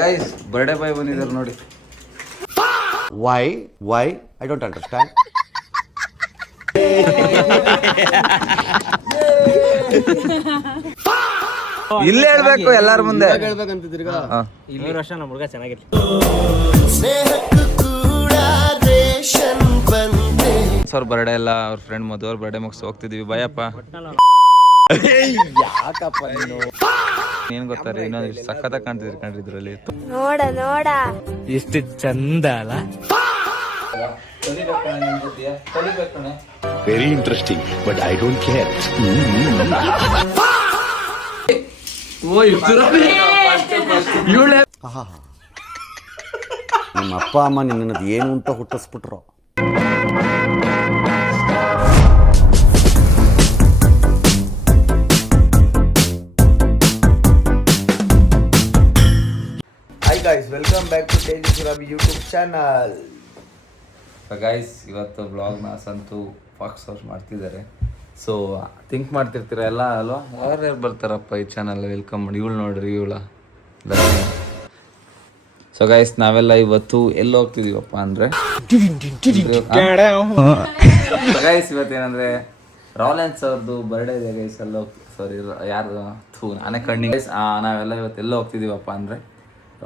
Guys birthday boy ಬಂದಿದ್ದಾರೆ ನೋಡಿ. Why I don't understand. ಇಲ್ಲೇ ಹೇಳ್ಬೇಕು ಎಲ್ಲಾರ ಮುಂದೆ. ವರ್ಷ ನಮ್ಮ ಹುಡುಗ ಚೆನ್ನಾಗಿರ್ಲಿ. ಅವ್ರ ಬರ್ಡೇ ಎಲ್ಲ ಅವ್ರ ಫ್ರೆಂಡ್ ಮದುವೆ ಅವ್ರ ಬರ್ಡೇ ಮುಗಿಸ್ ಹೋಗ್ತಿದೀವಿ. ಭಯಪ್ಪ ಏನ್ ಗೊತ್ತಾರೆ, ಇನ್ನೊಂದು ಸಖತ್ ಕಾಣ್ತಿದ್ರಿ ಕಣ್ರಿ ಇದ್ರಲ್ಲಿ. ನೋಡ ಎಷ್ಟು ಚಂದ ಅಲ್ಲ. Very interesting but I don't care. ನಿಮ್ಮ ಅಪ್ಪ ಅಮ್ಮ ನಿನ್ನದು ಏನು ಅಂತ ಹುಟ್ಟಿಸ್ಬಿಟ್ರು. Hi guys, welcome back to Tejas Ravi YouTube channel. Guys ಇವತ್ತು ವ್ಲಾಗ್ನ ಸಂತು ಫಾಕ್ಸ್ ಹೌಸ್ ಮಾಡ್ತಿದ್ದಾರೆ. ಸೊ ಥಿಂಕ್ ಮಾಡ್ತಿರ್ತೀರ ಎಲ್ಲ ಅಲ್ವಾ, ಯಾರ್ಯಾರು ಬರ್ತಾರಪ್ಪ ಈ ಚಾನಲ್ ವೆಲ್ಕಮ್ ಮಾಡಿ. ಇವಳು ನೋಡ್ರಿ, ಇವಳ ಲಕ್ಷ್ಮಿ. ಸೊ ಗೈಸ್ ನಾವೆಲ್ಲ ಇವತ್ತು ಎಲ್ಲಿ ಹೋಗ್ತಿದೀವಪ್ಪ ಅಂದರೆ ಗೈಸ್ ಇವತ್ತೇನಂದರೆ ರಾಲೆನ್ಸ್ ಅವ್ರದ್ದು ಬರ್ಡೇ ಇದೆ ಗೈಸ್. ಎಲ್ಲ ಸಾರಿ ಯಾರ್ದು ನಾನೇ ಕಣ್ಣಿ ಗೈಸ್. ನಾವೆಲ್ಲ ಇವತ್ತು ಎಲ್ಲ ಹೋಗ್ತಿದ್ದೀವಪ್ಪ ಅಂದರೆ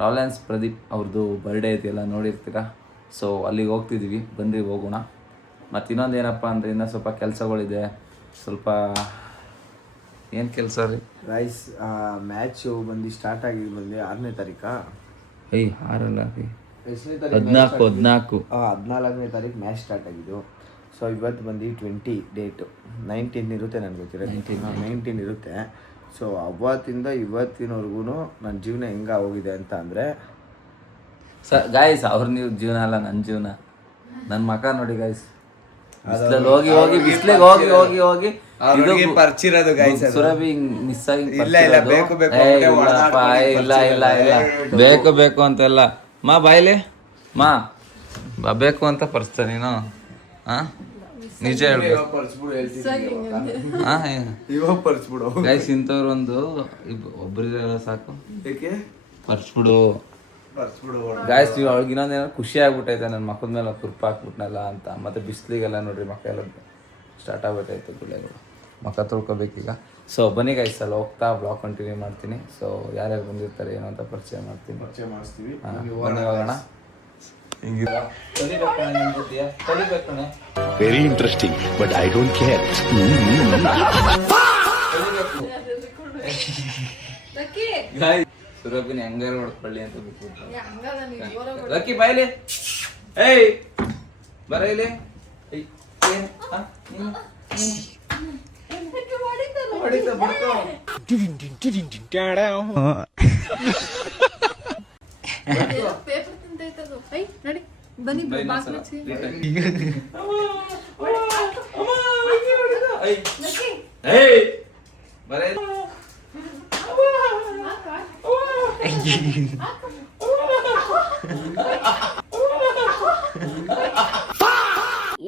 ರಾಲೆನ್ಸ್ ಪ್ರದೀಪ್ ಅವ್ರದ್ದು ಬರ್ಡೇ ಇದೆಯಲ್ಲ ನೋಡಿರ್ತೀರ. ಸೊ ಅಲ್ಲಿಗೆ ಹೋಗ್ತಿದ್ದೀವಿ, ಬನ್ನಿ ಹೋಗೋಣ. ಮತ್ತು ಇನ್ನೊಂದು ಏನಪ್ಪ ಅಂದರೆ ಇನ್ನೂ ಸ್ವಲ್ಪ ಕೆಲಸಗಳಿದೆ. ಸ್ವಲ್ಪ ಏನು ಕೆಲಸ ರೀ ಗೈಸ್, ಮ್ಯಾಚು ಬಂದು ಸ್ಟಾರ್ಟ್ ಆಗಿದೆ. ಬಂದು 6ನೇ ತಾರೀಕಾ? 6ಅಲ್ಲ ರೀ, 14ನೇ ತಾರೀಕು ಮ್ಯಾಚ್ ಸ್ಟಾರ್ಟ್ ಆಗಿದ್ದು. ಸೊ ಇವತ್ತು ಬಂದು 20 ಡೇಟು, 19 ಇರುತ್ತೆ ನನಗೆ ಗೊತ್ತಿರೋ. 19 ಇರುತ್ತೆ. ಸೊ ಅವತ್ತಿಂದ ಇವತ್ತಿನವರೆಗೂ ನನ್ನ ಜೀವನ ಹೆಂಗೆ ಹೋಗಿದೆ ಅಂತ ಅಂದರೆ ಗಾಯ್ಸ್, ಅವ್ರ ನೀವು ಜೀವನ ಅಲ್ಲ, ನನ್ನ ಜೀವನ. ನನ್ನ ಮಕ ನೋಡಿ ಗಾಯ್ಸ್, ಬಿಸ್ಲಲ್ಲಿ ಹೋಗಿ ಹೋಗಿ ಬಿಸ್ಲಿಗೆ ಹೋಗಿ ಹೋಗಿ ಹೋಗಿ ಪರಿಚಿರೋದು ಗೈಸ್. ಸುರಭಿ ಮಿಸ್ ಆಗಿ ಇಲ್ಲ ಬೇಕು ಬೇಕು ಬೇಕು ಅಂತೆಲ್ಲ ಮಾ ಬಾಯ್ಲಿ ಮಾ ಬೇಕು ಅಂತ ಪರಿಸ್ತಾನೆ ನೀನು. ನಿಜ ಹೇಳ್ಬೇಕು ಗೈಸ್. ಇಂಥವ್ರು ಒಂದು ಒಬ್ಬರಿಗೆಲ್ಲ ಸಾಕು, ಪರ್ಸ್ಬಿಡು ಗಾಯ್ಸ್. ನೀವು ಅವ್ಳಿಗೆ ಇನ್ನೊಂದೇನೋ ಖುಷಿ ಆಗ್ಬಿಟ್ಟೈತೆ, ನನ್ನ ಮಕ್ಕದ ಮೇಲೆ ಕುರ್ಪ ಹಾಕ್ಬಿಟ್ನಲ್ಲ ಅಂತ. ಮತ್ತು ಬಿಸಿಲಿಗೆಲ್ಲ ನೋಡ್ರಿ ಮಕ್ಕ ಎಲ್ಲ ಸ್ಟಾರ್ಟ್ ಆಗ್ಬಿಟ್ಟೈತೆ, ಗುಳ್ಳೆಗಳು. ಮಕ್ಕ ತೊಳ್ಕೊಬೇಕೀಗ. ಸೊ ಬನ್ನಿ ಗೈಸ್, ಅಲ್ಲಿ ಹೋಗ್ತಾ ಬ್ಲಾಗ್ ಕಂಟಿನ್ಯೂ ಮಾಡ್ತೀನಿ. ಸೊ ಯಾರ್ಯಾರು ಬಂದಿರ್ತಾರೆ ಏನೋ ಅಂತ ಪರಿಚಯ ಮಾಡಿಸ್ತೀವಿ. ಬನ್ನಿ ಹೋಗೋಣ. Very interesting but I don't care. ಸುರಭಿನ ಹೆಂಗಾರು ಹೊಡ್ಕೊಳ್ಳಿ ಅಂತ ಬಿಟ್ಬಿಟ್ಟು ಲಕ್ಕಿ ಬಾಯ್ಲಿ. ಏಯ್ ಬರ ಇಲ್ಲಿ.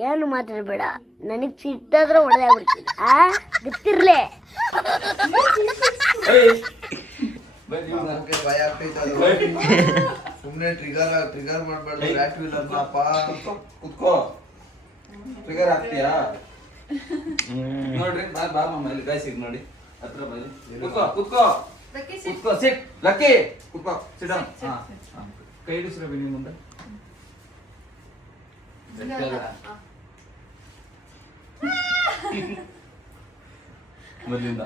ಏನು ಮಾತಾಡ್ಬೇಡ, ನನಗ್ ಸಿಟ್ಟಾದ್ರೆ ಹೊಡೆದಾಗ್ಬಿಡ್ತೀನಿ. ಗೊತ್ತಿರ್ಲೇ ಭಯ ಆಗ್ತೈತೆ. ಸುಮ್ಮನೆ ಟ್ರಿಗರ್ ಮಾಡಬಾರ್ದು. ಬ್ಯಾಟ್ ವೀಲ್ ಅದನ್ನಪ್ಪ ಕುತ್ಕೋ, ಟ್ರಿಗರ್ ಆಗ್ತೀಯಾ ನೋಡ್ರಿ. ಬಾ ಮಮ್ಮ ಇಲ್ಲಿ ಗಾಯ್ಸಿಗೆ ನೋಡಿ ಹತ್ರ ಬನ್ನಿ. ಕುತ್ಕೋ ಕುತ್ಕೋ ಕುತ್ಕೋ, ಸಿಟ್ ಲಕ್ಕಿ ಕುತ್ಕೋ, ಸಿಟ್. ಕೈ ಹಿಡಿಸ್ರ ಬನ್ನಿ ಮುಂದೆ. ಮೊದಲಿಂದ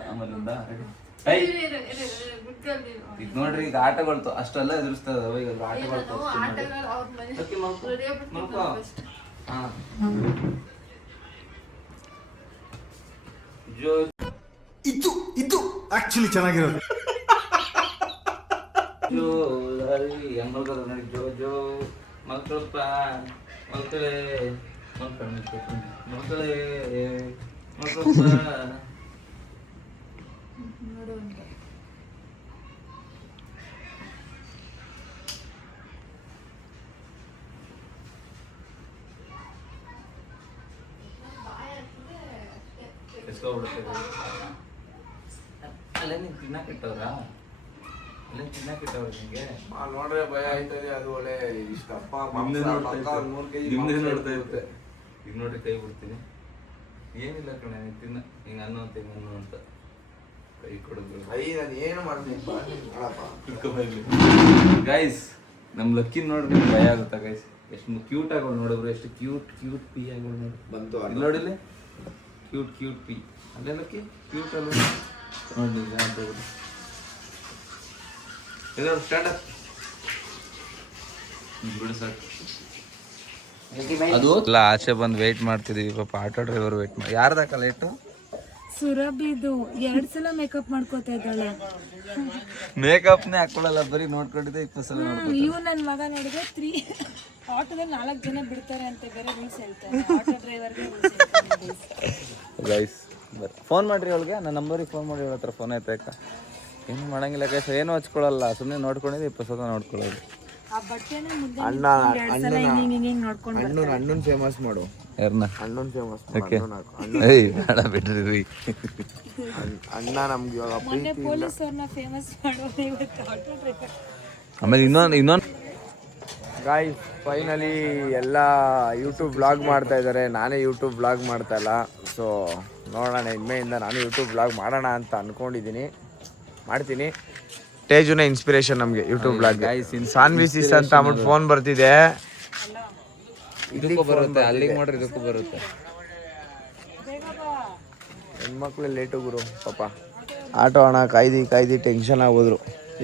ಈಗ ನೋಡ್ರಿ, ಈಗ ಆಟಗಳು ಅಷ್ಟೆಲ್ಲ ಎದುರಿಸ್ತದ. ಈಗ ಆಟಗಳು ಇದು ಆಕ್ಚುಲಿ ಚೆನ್ನಾಗಿರೋದು. ಜೋ ಹೆಂಗ್ ಮಲ್ಕೋದ ನೋಡಿ. ಜೋ ಜೋ ಮಲ್ಕೊಳಪ್ಪ, ಮಲ್ಕಳೆ ಮಲ್ಕಳೆ ಮಲ್ಕೊಳಪ್ಪ. ಅಲ್ಲೇ ನೀನು ತಿನ್ನಕ್ಕೆ ಇಟ್ಟವ್ರಾ? ನೋಡ್ರೆ ಭಯ ಆಯ್ತದೆ. ಅದು ಒಳ್ಳೆ ಇಷ್ಟಪ್ಪ ನಿಮ್ದೇ ನೋಡ್ತಾ ಇರುತ್ತೆ. ಈಗ ನೋಡಿ ಕೈ ಬಿಡ್ತೀನಿ. ಏನಿಲ್ಲ ಕಣೆ, ತಿನ್ನ ಹಿಂಗ ಅನ್ನು ಅಂತ ಹಿಂಗ ಅನ್ನು ಅಂತ ಕೈ ಕೊಡೋದು. ನಾನು ಏನು ಮಾಡ್ತೀನಿ ಗೈಸ್, ನಮ್ ಲಕ್ಕಿ ನೋಡ್ರಿ ಭಯ ಆಗುತ್ತಾ ಗೈಸ್. ಎಷ್ಟು ಕ್ಯೂಟ್ ಆಗೋಳು ನೋಡಿದ್ರು, ಎಷ್ಟು ಕ್ಯೂಟ್ ಪಿ ಆಗೋಳು ನೋಡಿ. ಬಂತು ಇಲ್ಲಿ ನೋಡಿಲ್ಲ, ಕ್ಯೂಟ್ ಪಿ. ಅಲ್ಲೇ ಲಕ್ಕಿ ಕ್ಯೂಟ್ ಅಲ್ಲ ನೋಡಿ. ಇದು ಸ್ಟ್ಯಾಂಡ್ ಅಪ್ ಬಿಡು ಸಾಕು. ಅದು ಎಲ್ಲ ಆಚೆ ಬಂದು ವೇಟ್ ಮಾಡ್ತಿದೀವಿ ಪಾಪ. ಆಟೋ ಡ್ರೈವರ್ ವೇಟ್ ಮಾಡಿ. ಯಾರ್ದಾಕ ಲೇಟು? ಸುರಭಿದು 2 ಸಲ ಮೇಕಪ್ ಮಾಡ್ಕೋತಾ ಇದ್ದಾಳೆ. ಮೇಕಪ್ನೇ ಹಾಕೊಳ್ಳಲ್ಲ, ಬರೀ ನೋಡ್ಕೊಂಡಿದ್ದೆ 20 ಸಲ ನೋಡ್ಕೊಂಡು. ಇವ್ ನನ್ನ ಮಗ ನೋಡಿದ್ರೆ 3 ಆಟೋದಲ್ಲಿ 4 ಜನ ಬಿಡ್ತಾರೆ ಅಂತ ಬೇರೆ ರೂಲ್ಸ್ ಹೇಳ್ತಾರೆ. ಆಟೋ ಡ್ರೈವರ್ಗೆ ರೂಲ್ಸ್ ಹೇಳ್ತಾರೆ. ಗೈಸ್ ಫೋನ್ ಮಾಡ್ರಿ ಅವಳಿಗೆ, ನನ್ನ ನಂಬರಿಗೆ ಫೋನ್ ಮಾಡಿ ಅವಳ ಹತ್ರ ಫೋನ್ ಆಯ್ತಾಕ. ಏನು ಮಾಡಂಗಿಲ್ಲ ಗೈಸ್, ಏನು ಹಚ್ಕೊಳ್ಳಲ್ಲ, ಸುಮ್ಮನೆ ನೋಡ್ಕೊಂಡಿದ್ದೆ 20 ಸಲ ನೋಡ್ಕೊಳ್ಳೋದು. ಆ ಬಟ್ಟೆನ ಮುಂದೆ ಅಣ್ಣ ಹಿಂಗ್ ನೋಡ್ಕೊಂಡು ಅಣ್ಣನ್ ಫೇಮಸ್ ಮಾಡು. ಯಾರನ್ನ? ಅಣ್ಣನ್ ಫೇಮಸ್ ಏಯ್ ಬೇಡ ಬಿಡ್ರಿ. ಅಣ್ಣ ನಮ್ಗೆ ಇವಾಗ ಮೊನ್ನೆ ಪೊಲೀಸ್ ಅವ್ರನ್ನ ಫೇಮಸ್ ಮಾಡೋದು ಇವತ್ತು ಆಟೋ ಡ್ರೈವರ್. ಆಮೇಲೆ ಇನ್ನೊಂದು ಗಾಯ್ಸ್, ಫೈನಲಿ ಎಲ್ಲ ಯೂಟ್ಯೂಬ್ ಬ್ಲಾಗ್ ಮಾಡ್ತಾ ಇದ್ದಾರೆ. ನಾನೇ ಯೂಟ್ಯೂಬ್ ಬ್ಲಾಗ್ ಮಾಡ್ತಾ ಇಲ್ಲ. ಸೊ ನೋಡೋಣ, ಇನ್ಮೆಯಿಂದ ನಾನು ಯೂಟ್ಯೂಬ್ ಬ್ಲಾಗ್ ಮಾಡೋಣ ಅಂತ ಅಂದ್ಕೊಂಡಿದ್ದೀನಿ. ಮಾಡ್ತೀನಿ. ತೇಜುನ ಇನ್ಸ್ಪಿರೇಷನ್ ನಮಗೆ ಯೂಟ್ಯೂಬ್ ಬ್ಲಾಗ್. ಸಾನ್ವಿ ಸಿಸ್ ಅಂತ ಅಂದ್ಬಿಟ್ಟು ಫೋನ್ ಬರ್ತಿದೆ. ಇದಕ್ಕೂ ಬರುತ್ತೆ, ಅಲ್ಲಿಗೆ ಮಾಡ್ರಿ ಇದಕ್ಕೂ ಬರುತ್ತೆ. ಹೆಣ್ಮಕ್ಳು ಲೇಟು ಗುರು ಪಾಪ. ಆಟೋ ಹಣ ಕಾಯ್ದು ಟೆನ್ಷನ್ ಆಗೋದ್ರು.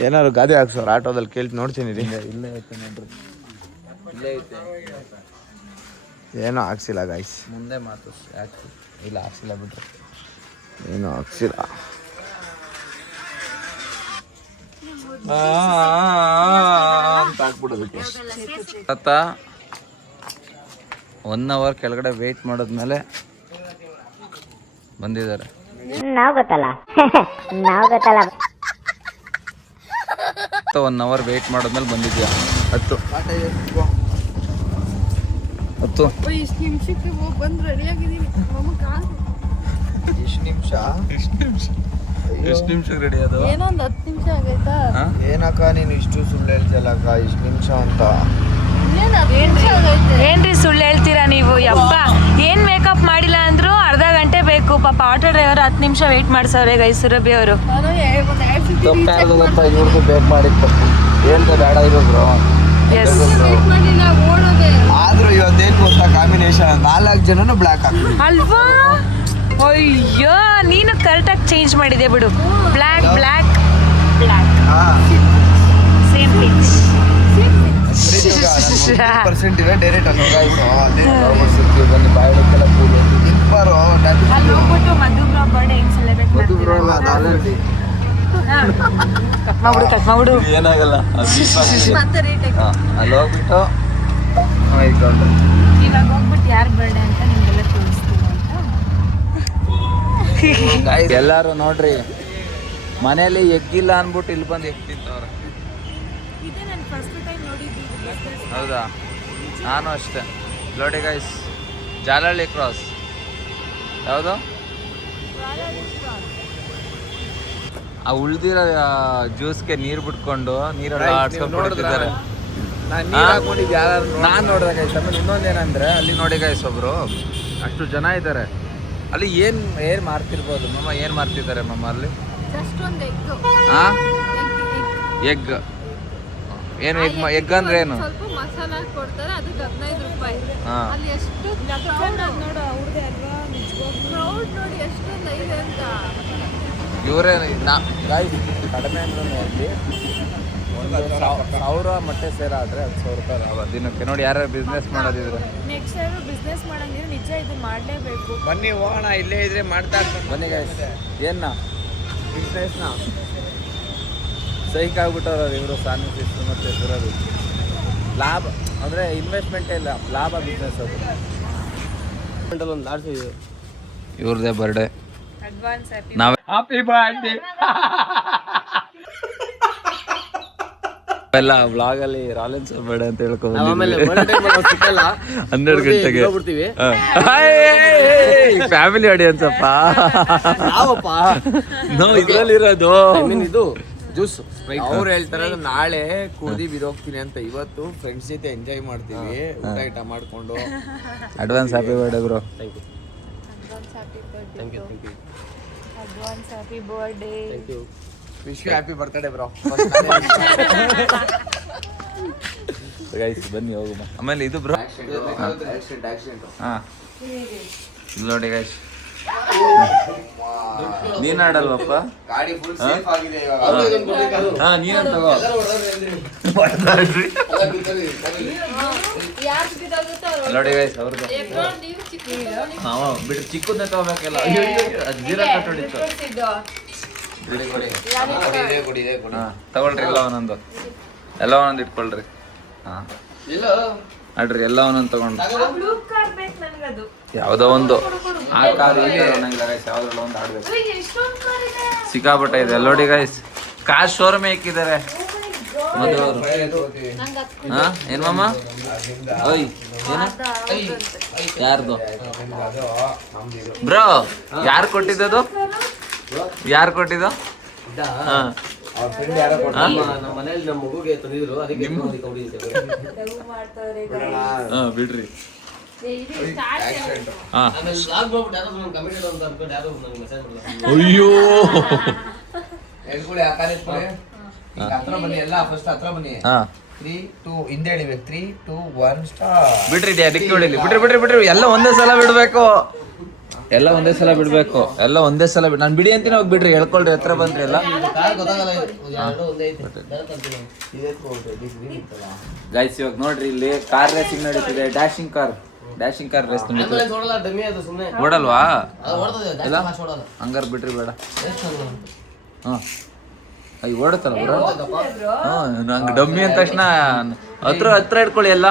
ಏನಾದ್ರು ಗಾದೆ ಹಾಕ್ಸೋರು ಆಟೋದಲ್ಲಿ ಕೇಳ್ತಿ ನೋಡ್ತೀನಿ ರೀ. ಇಲ್ಲೇ ಐತೆ ನೋಡ್ರಿ, ಇಲ್ಲೇ ಐತೆ. ಏನೂ ಹಾಕ್ಸಿಲ್ಲ ಗಾಯ್ಸ್, ಮುಂದೆ ಮಾತು ಯಾಕೆ ಇಲ್ಲ ಹಾಕ್ಸಿಲ್ಲ ಬಿಟ್ರೆ. ಏನೂ ಹಾಕ್ಸಿಲ್ಲ. ತಾತ 1 ಅವರ್ ಕೆಳಗಡೆ ವೇಟ್ ಮಾಡಿದ್ಮೇಲೆ ಬಂದಿದ್ದಾರೆ. ನಾವ್ ಗೊತ್ತಲ್ಲ 1 ಅವರ್ ವೇಟ್ ಮಾಡಿದ್ಮೇಲೆ ಬಂದಿದ್ಯಾ? 10 ಇಷ್ಟು ನಿಮಿಷಕ್ಕೆ ಹೋಗಿ ಬಂದು ರೆಡಿ ಆಗಿದ್ದೀನಿ. ಎಷ್ಟು ನಿಮಿಷಕ್ಕೆ ರೆಡಿ ಅದು? ಏನೋ ಒಂದು 10 ನಿಮಿಷ ಆಗೈತಾ? ಏನಕ್ಕ ನೀನು ಇಷ್ಟು ಸುಳ್ಳು ಹೇಳ್ತಿಲ್ಲಕ್ಕ, ಇಷ್ಟು ನಿಮಿಷ ಅಂತ. ಏನ್ರಿ ಸುಳ್ಳು ಹೇಳ್ತೀರಾ ನೀವು? ಯಪ್ಪ, ಏನ್ ಮೇಕಪ್ ಮಾಡಿಲ್ಲ ಅಂದ್ರು ಅರ್ಧ ಗಂಟೆ ಬೇಕು. ಪಾಪ ಆಟೋ ಡ್ರೈವರ್ 10 ನಿಮಿಷ ವೇಟ್ ಮಾಡ್ಸವ್ರೆ ಗೈ ಸುರಭಿ ಅವರು. ಇವ್ರದ್ದು ಬೇಕ್ ಮಾಡಿತ್ತು ಹೇಳ್ದೆ ಬೇಡ ಇರೋದ್ರು. ಆದ್ರೂ ಇವತ್ತೇನು ಗೊತ್ತಾ ಕಾಂಬಿನೇಷನ್, 4 ಜನನು ಬ್ಲಾಕ್ ಆಗ್ತದೆ ಅಲ್ವಾ? ಅಯ್ಯೋ, ನೀನು ಕರೆಕ್ಟಾಗಿ ಚೇಂಜ್ ಮಾಡಿದೆ ಬಿಡು. Black same pitch. % ಇದೆ ಡೈರೆಕ್ಟ್ ಅಲ್ಲಿ ಬನ್ನಿ ಬಾಯಿಡಕ್ಕೆಲ್ಲ ಕೂಲ್ ಇಬ್ಬರು ಅಲ್ಲಿ ಹೋಗ್ಬಿಟ್ಟು ಮಧು ಬರ್ಡೇ ಹೆಂಗ್ ಸೆಲೆಬ್ರೇಟ್ ಮಾಡ್ತೀವಿ? ಮಾಡ್ಬಿಡು. ಏನಾಗಲ್ಲ, ಅಲ್ಲಿ ಹೋಗ್ಬಿಟ್ಟು ಇವಾಗ ಹೋಗ್ಬಿಟ್ಟು ಯಾರ್ ಬರ್ಡೇ ಅಂತ ನಿಮ್ಗೆಲ್ಲ ತೋರಿಸ್ತೀವಿ ಅಂತ. ಎಲ್ಲಾರು ನೋಡ್ರಿ, ಮನೇಲಿ ಎಗ್ಗಿಲ್ಲ ಅನ್ಬಿಟ್ಟು ಇಲ್ಲಿ ಬಂದು ಎಗ್ ತಿಂತವ್ರೆ. ಇದೇ ನಾನು ಫಸ್ಟ್ ಟೈಮ್ ನೋಡಿದ್ದು. ಹೌದಾ? ನಾನು ಅಷ್ಟೇ. ನೋಡಿ ಗೈಸ್, ಜಾಲಹಳ್ಳಿ ಕ್ರಾಸ್ ಯಾವುದು? ಆ ಉಳ್ದಿರೋ ಜ್ಯೂಸ್ಗೆ ನೀರು ಬಿಟ್ಕೊಂಡು ನೀರೆಲ್ಲ ಆಡ್ಸ್ಕೊಂಡು ಕೊಡ್ತಿದ್ದಾರೆ. ನಾನು ನೋಡಿದೆ ಗೈಸ್. ಆಮೇಲೆ ಇನ್ನೊಂದೇನಂದ್ರೆ ಅಲ್ಲಿ ನೋಡಿ ಗೈಸ್, ಒಬ್ರು ಅಷ್ಟು ಜನ ಇದ್ದಾರೆ ಅಲ್ಲಿ. ಏನು ಮಾರ್ತಿರ್ಬೋದು ಮಮ್ಮ? ಏನು ಮಾರ್ತಿದ್ದಾರೆ ಮಮ್ಮ ಅಲ್ಲಿ? ಹಾಂ, ಎಗ್. ಏನು ಎಗ್ ಅಂದ್ರೆ ಏನು? ಸ್ವಲ್ಪ ಮಸಾಲ ಕೊಡ್ತಾರೆ, ಅದಕ್ಕೆ 15 ರೂಪಾಯಿ. ಹಾಂ, ಅಲ್ಲಿ ಎಷ್ಟು ನೋಡು ಅವ್ರದೇ ಅಲ್ವಾ ನಿಜವಾಗ್ಲೂ. ಕ್ರೌಡ್ ನೋಡಿ ಎಷ್ಟೊಂದು ಇದೆ ಅಂತ. ಇವರೇ ಕಡಿಮೆ ಅಂದ್ರೆ ಅಲ್ಲಿ 1,000 ಮೊಟ್ಟೆ ಸೇರ ಆದರೆ 10,000 ರೂಪಾಯಿ ಲಾಭ ದಿನಕ್ಕೆ. ನೋಡಿ ಯಾರ್ಯಾರು ಬಿಸ್ನೆಸ್ ಮಾಡೋದಿದ್ರೆ. ನೆಕ್ಸ್ಟ್ ಟೈಮ್ ಬಿಸ್ನೆಸ್ ಮಾಡಂಗಿದ್ರೆ ನಿಜ ಇದು ಮಾಡಲೇಬೇಕು. ಬನ್ನಿ ಹೋಗೋಣ, ಇಲ್ಲೇ ಇದ್ರೆ ಮಾಡ್ತಾ ಇರ್ತಾರೆ. ಬನ್ನಿ ಗೈಸ್. ಏನ್ನ ಬಿಸ್ನೆಸ್ನ ಸೈಕ್ ಆಗ್ಬಿಟ್ಟವ್ರು ಇವರು ಸಾನ್ವಿ ಸಿಸ್ ಮತ್ತು ಸುರಭಿ. ಲಾಭ ಅಂದರೆ ಇನ್ವೆಸ್ಟ್ಮೆಂಟೇ ಇಲ್ಲ, ಲಾಭ ಬಿಸ್ನೆಸ್ ಅದು. ಇವ್ರದೇ ಬರ್ಡೇ. ಅಡ್ವಾನ್ಸ್ ನಾವೇ ಹ್ಯಾಪಿ ಬರ್ಡೇ ಎಲ್ಲ ವ್ಲಾಗಲ್ಲಿ ರಾಲೆನ್ಸ್ ಬರ್ಡೇ ಅಂತ ಹೇಳ್ಕೊಂಡು 12 ಗಂಟೆಗೆ ಫ್ಯಾಮಿಲಿ ಆಡಿಯನ್ಸ್ ಅಪ್ಪ. ನೋ ಇದ್ರಲ್ಲಿರೋದು ಜ್ಯೂಸ್ ಅವ್ರು ಹೇಳ್ತಾರೆ ನಾಳೆ ಕುಡ್ದಿ ಬಿದೋಗ್ತೀನಿ ಅಂತ. ಇವತ್ತು ಫ್ರೆಂಡ್ಸ್ ಜೊತೆ ಎಂಜಾಯ್ ಮಾಡ್ತೀವಿ, ಊಟ ಊಟ ಮಾಡ್ಕೊಂಡು. Advance happy birthday bro. Advance happy birthday. Wish you happy birthday bro. Guys ಬನ್ನಿ ಹೋಗುಮ. ಆಮೇಲೆ ಇದು ಬ್ರೋ ಹಾ ಇದು ನೋಡಿ ಗೈಸ್, ನೀನ್ ಆಡಲ್ವಪ್ಪ? ಗಾಡಿ ಫುಲ್ ಸೇಫ್ ಆಗಿದೆ ಇವಾಗ. ಹಾ ನೀನ್ ತಗೋ. ನೋಡಿ ಗೈಸ್ ಅವ್ರದ್ದು ಬಿಟ್ಟು ಚಿಕ್ಕದನ್ನ ತಗೋಬೇಕಲ್ಲ. ಜೀರಾ ಕಟ್ ಹೊಡಿತು. ತಗೊಳ್ರಿ ಎಲ್ಲ ಒಂದೊಂದು, ಎಲ್ಲ ಒಂದೊಂದು ಇಟ್ಕೊಳ್ರಿ. ಹಾ ಅಡ್ರಿ ಎಲ್ಲ ಒಂದೊಂದು ತಗೊಂಡ್ರಿ. ಯಾವ್ದೋ ಒಂದು ಆ ಕಾರ್ ನಂಗಿಲ್ಲ ಗೈಸ್, ಯಾವ್ದ್ರಲ್ಲ ಒಂದು ಆಡ್ಬೇಕು. ಸಿಕ್ಕಾಪಟ್ಟೆ ಇದೆ ನೋಡಿ ಗೈಸ್. ಕಾರ್ ಶೋರೂಮ್ ಹಾಕಿದ್ದಾರೆ ಮದುವೆ ಅವರು. ಹಾ ಏನ್ ಮಾಮ? ಓಯ್ ಏನು ಯಾರ್ದು ಬ್ರೋ? ಯಾರು ಕೊಟ್ಟಿದ್ದದು? ಯಾರು ಕೊಟ್ಟಿದ್ದು? ಹಾ ಬಿಡ್ರಿ. ಅಯ್ಯೋ ಹತ್ರ ಬನ್ನಿ, ಎಲ್ಲ ಫಸ್ಟ್ ಹತ್ರ ಬನ್ನಿ. 3 2 ಹಿಂದೆ ಎಳಿಬೇಕು. 3 2 1 ಸ್ಟಾರ್ಟ್. ಬಿಡ್ರಿ ಡಿಕ್ಕಿ ಹೊಡಿಲಿ. ಬಿಡ್ರಿ ಬಿಡ್ರಿ ಬಿಡ್ರಿ. ಎಲ್ಲ ಒಂದೇ ಸಲ ಬಿಡ್ಬೇಕು. ಎಲ್ಲ ಒಂದೇ ಸಲ ಬಿಡ್ಬೇಕು. ಎಲ್ಲ ಒಂದೇ ಸಲ ನಾನು ಬಿಡಿ ಅಂತೀನಿ. ಹೋಗಿ ಬಿಡ್ರಿ, ಹೇಳ್ಕೊಳ್ರಿ. ಹತ್ರ ಬಂದ್ರಿ ಎಲ್ಲ. ಗೈಸ್ ಇವಾಗ ನೋಡ್ರಿ, ಇಲ್ಲಿ ಕಾರ್ ರೇಸಿಂಗ್ ನಡೀತಿದೆ. ಡ್ಯಾಶಿಂಗ್ ಕಾರ್ ರೇಸ್ ನಡೀತಿದೆ. ಓಡಲ್ವಾ? ಇಲ್ಲ ಹಂಗಾರ ಬಿಡ್ರಿ ಬೇಡ. ಹಾ ಅಯ್ಯ ಓಡುತ್ತಲ್ಲ ಬ್ರೋ. ಹಾ ನಂಗೆ ಡಮ್ಮಿ ಅಂದ ತಕ್ಷಣ ಹತ್ರ ಇಟ್ಕೊಳ್ಳಿ. ಎಲ್ಲ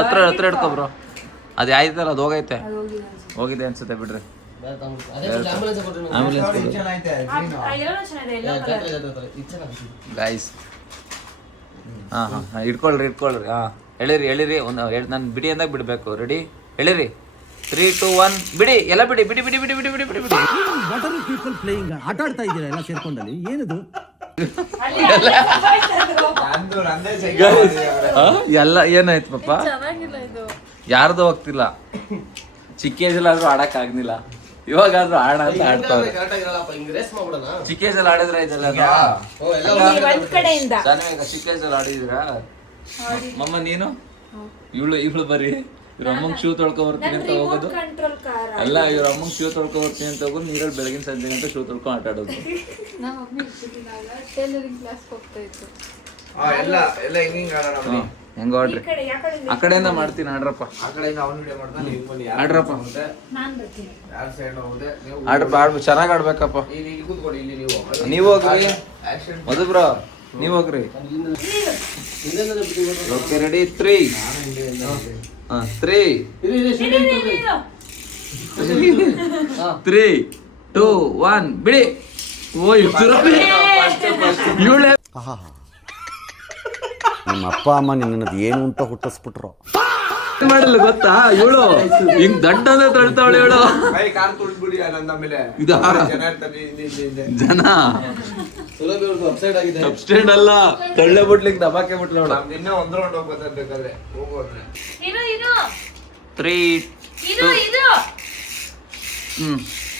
ಹತ್ರ ಇಟ್ಕೊ ಬ್ರೋ. ಅದು ಆಯ್ತಲ್ಲ, ಅದು ಹೋಗಿದೆ ಅನ್ಸುತ್ತೆ. ಬಿಡ್ರಿ ಆಂಬುಲೆನ್ಸ್ ಗೈಸ್. ಹಾ ಇಟ್ಕೊಳ್ರಿ. ಹಾ ಎಳಿರಿ. ನಾನು ಬಿಡಿ ಅಂದಾಗ ಬಿಡ್ಬೇಕು. ರೆಡಿ ಎಳಿರಿ. 3 2 1 ಬಿಡಿ. ಎಲ್ಲ ಬಿಡಿ. ಆಟ ಆಡ್ತಾ ಇದ್ದೀರಾ ಎಲ್ಲ ಸೇರ್ಕೊಂಡಲ್ಲಿ? ಏನಿದು? ಎಲ್ಲ ಏನಾಯ್ತು ಪಾಪ? ಚೆನ್ನಾಗಿಲ್ಲ ಇದು. ಯಾರ್ದು ಹೋಗ್ತಿಲ್ಲ. ಚಿಕ್ಕ ಏಜಲ್ಲಾದ್ರೂ ಆಡಕ್ ಆಗ್ನಿಲ್ಲ. ಇವಾಗಾದ್ರೂ ಆಡ ಅಂತ ಆಡ್ತಾವ್ರೆ. ಚಿಕ್ಕ ಏಜಲ್ಲಿ ಆಡಿದ್ರೆ ಇದೆಲ್ಲ ಚಿಕ್ಕ ಏಜಲ್ಲಿ ಆಡಿದ್ರಾ? ಮಮ್ಮ ನೀನು ಇವಳು ಬರೀ ಇವ್ರ ಅಮ್ಮಂಗ್ ಶೂ ತೊಳ್ಕೊ ಬರ್ತೀನಿ ಅಂತ ಹೋಗೋದು. ಅಲ್ಲ, ಇವ್ರ ಅಮ್ಮಂಗ್ ಶೂ ತೊಳ್ಕೊ ಬರ್ತೀನಿ ಅಂತ ಹೋಗೋದು. ನೀರಲ್ಲಿ ಬೆಳಗಿನ ಸಂಜೆ ಅಂತ ಶೂ ತೊಳ್ಕೊಂಡು ಆಟ ಆಡೋದು. ನಮ್ಮ ಮಮ್ಮಿ ಟೈಲರಿಂಗ್ ಕ್ಲಾಸ್ ಹೋಗ್ತಾ ಇತ್ತು. ಎಲ್ಲ ಹಿಂಗಿಂಗ್ ಆಡೋಣ ಬನ್ನಿ. ಹೆಂಗ ಆಡ್ರಿ. ಆ ಕಡೆಯಿಂದ ಮಾಡ್ತೀನಿ ಆಡ್ರಪ್ಪ. ಆ ಕಡೆಯಿಂದ ಅವ್ನು ವಿಡಿಯೋ ಮಾಡ್ತಾನೆ, ನೀವು ಬನ್ನಿ. ಆಡ್ರಪ್ಪ. ಯಾರು ಸೈಡ್ ಹೋಗುತ್ತೆ ನೀವು ಆಡ್ರಪ್ಪ. ಚೆನ್ನಾಗಿ ಆಡ್ಬೇಕಪ್ಪ. ಇಲ್ಲಿ ಕೂತ್ಕೊಳ್ಳಿ. ಇಲ್ಲಿ ನೀವು ಹೋಗ್ರಿ. ಮಧು ಬ್ರೋ ನೀವು ಹೋಗ್ರಿ. Okay ready. 3 2 1 ಬಿಡಿ. ನಿಮ್ಮ ಅಪ್ಪ ಅಮ್ಮ ನಿನ್ನದು ಏನು ಅಂತ ಹುಟ್ಟಿಸ್ಬಿಟ್ರು. ಮಾಡಲ್ಲ ಗೊತ್ತಾ? ಇವಳು ಹಿಂಗ್ ದಡ್ಡ ಅಂದ್ರೆ ತಳ್ತಾವಳೆ ಇವಳು. ಕಾರ್ ತುಳಿದ್ಬಿಡಿ ನನ್ನ ಮೇಲೆ. ಇದು ಜನ ಸಬ್ಸ್ಟೆಂಡ್ ಅಲ್ಲ, ತಳ್ಳೆ ಬಿಡ್ಲಿಕ್ಕೆ ದಬಾಕೆ ಬಿಟ್ಲ ಅವಳು. ನಿನ್ನೆ ಒಂದ್ ರೌಂಡ್ ಹೋಗ್ಬೋದು ಬೇಕಾದ್ರೆ ಹೋಗು ಅಂದ್ರೆ. 3